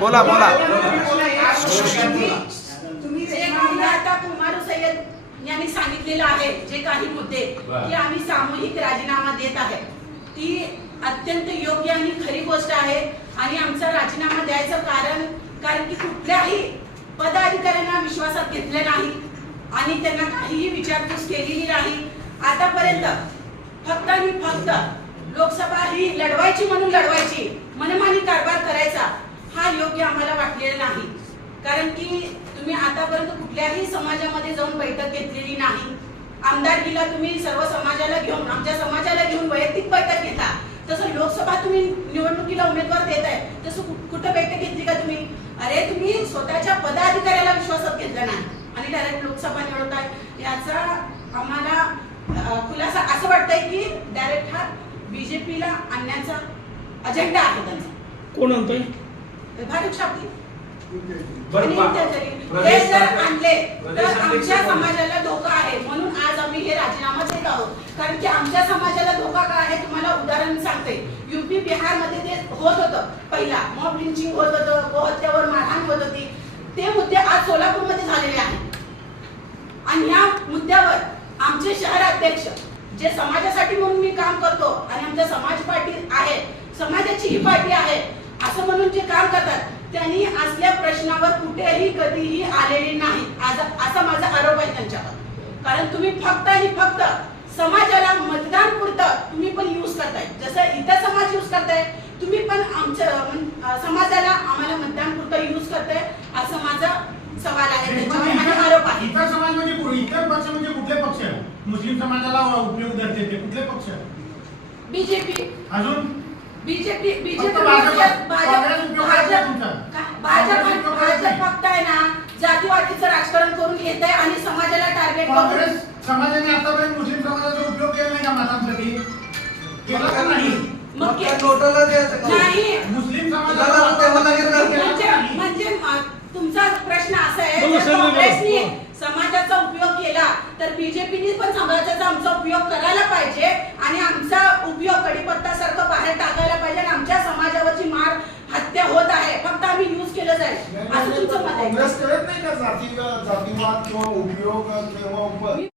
बोला बोला. तुम्ही जे काही आता कुमारू सय्यद यांनी सांगितलेलं आहे जे काही मुद्दे की आम्ही सामूहिक राजीनामा देत आहे. ती अत्यंत योग्य आणि खरी गोष्ट आहे आणि आमचा राजीनामा द्यायचं कारण कारण की कुठल्याही पदाधिकाऱ्यांना विश्वासात घेतले नाही आणि त्यांना काहीही विचारपूस केलेली नाही. आतापर्यंत फक्त आणि फक्त लोकसभा ही लढवायची म्हणून लढवायची मनमानी कारभार करायचा हा योग्य आम्हाला वाटलेला नाही कारण की तुम्ही आतापर्यंत कुठल्याही समाजामध्ये जाऊन बैठक घेतलेली नाही. आमदारकीला तुम्ही सर्व समाजाला घेऊन आमच्या समाजाला घेऊन वैयक्तिक बैठक घेता. तसं लोकसभा तुम्ही निवडणुकीला उमेदवार देत आहे तसं कुठं बैठक घेतली का तुम्ही? अरे तुम्ही स्वतःच्या पदाधिकाऱ्याला विश्वासात घेतलं नाही. आणि डायरेक्ट लोकसभा निवडताय. याचा आम्हाला खुलासा असं वाटतंय की डायरेक्ट हा बीजेपीला आणण्याचा अजेंडा आहे त्यांचा. कोण आणतोय? भारूक शाब्दी हे जर आणले तर आमच्या? समाजाला धोका आहे. म्हणून आज आम्ही हे राजीनामा देत आहोत. कारण की आमच्या समाजाला धोका काय आहे तुम्हाला उदाहरण सांगते. युपी बिहारमध्ये ते होत होतं पहिला. मॉब लिंचिंग होत होतं गोहत्यावर मारहाण होत होती. ते मुद्दे आज सोलापूरमध्ये झालेले आहेत. आणि ह्या मुद्द्यावर आमचे शहर अध्यक्ष जे समाजासाठी म्हणून मी काम करतो आणि आमच्या समाज पार्टी आहे समाजाची ही पार्टी आहे असं म्हणून जे काम करतात त्यांनी असल्या प्रश्नावर कुठेही कधीही आलेले नाही. आज असा माझा आरोप आहे त्यांच्यावर. कारण तुम्ही फक्त आणि फक्त समाजाला मतदान पुरतं तुम्ही पण यूज करताय. जसं इतर समाज यूज करताय तुम्ही पण आमच्या समाजाला आम्हाला मतदान पुरतं यूज करताय असं माझा सवाल आहे. आरोप आहे. इतर समाज म्हणजे? इतर पक्ष म्हणजे कुठले पक्ष? मुस्लिम समाजाला उपयोग करते ते कुठले पक्ष? बीजेपी. अजून? बीजेपी बीजेपी भाजप- भाजप भाजप फक्त आहे ना जातीवादीचं राजकारण करून घेत आहे आणि समाजाला टार्गेट करून काँग्रेस समाजाने आतापर्यंत मुस्लिम समाजाचा उपयोग केला नाही का मतांसाठी केला का नाही मग मुस्लिम? म्हणजे म्हणजे तुमचा प्रश्न असा आहे. काँग्रेसने हो. समाजाचा उपयोग केला तर बीजेपीने पण समाजाचा आमचा उपयोग करायला पाहिजे आणि आमचा उपयोग कडीपत्तासारखं बाहेर टाकायला पाहिजे आणि आमच्या समाजावरची मार हत्या होत आहे फक्त आम्ही यूज केलं जाईल असं तुमचं मत आहे काँग्रेस करत नाही का जाती जातीवाद किंवा उपयोग किंवा उप-